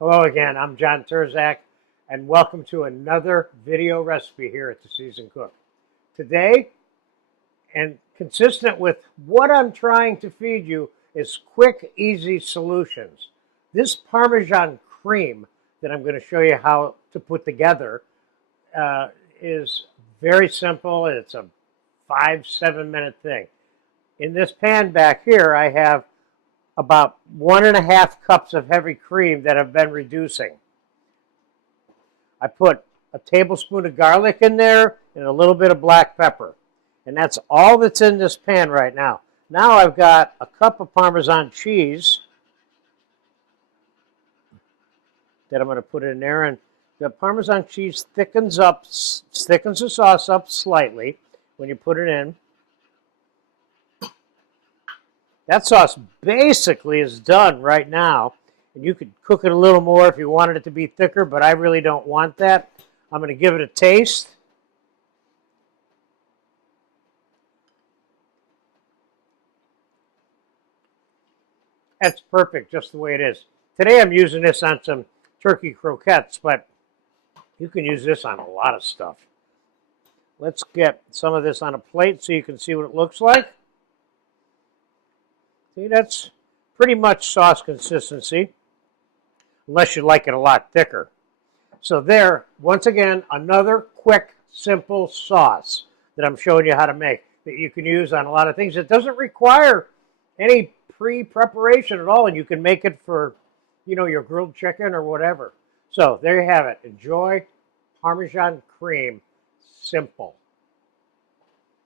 Hello again, I'm John Terzak, and welcome to another video recipe here at The Seasoned Cook. Today, and consistent with what I'm trying to feed you, is quick, easy solutions. This Parmesan cream that I'm going to show you how to put together is very simple, and it's a 5-7 minute thing. In this pan back here, I have about 1.5 cups of heavy cream that have been reducing. I put a tablespoon of garlic in there and a little bit of black pepper. And that's all that's in this pan right now. Now I've got a cup of Parmesan cheese that I'm going to put in there. And the Parmesan cheese thickens the sauce up slightly when you put it in. That sauce basically is done right now, and you could cook it a little more if you wanted it to be thicker, but I really don't want that. I'm going to give it a taste. That's perfect, just the way it is. Today I'm using this on some turkey croquettes, but you can use this on a lot of stuff. Let's get some of this on a plate so you can see what it looks like. See, that's pretty much sauce consistency, unless you like it a lot thicker. So there, once again, another quick, simple sauce that I'm showing you how to make that you can use on a lot of things. It doesn't require any pre-preparation at all, and you can make it for, your grilled chicken or whatever. So there you have it. Enjoy Parmesan cream. Simple.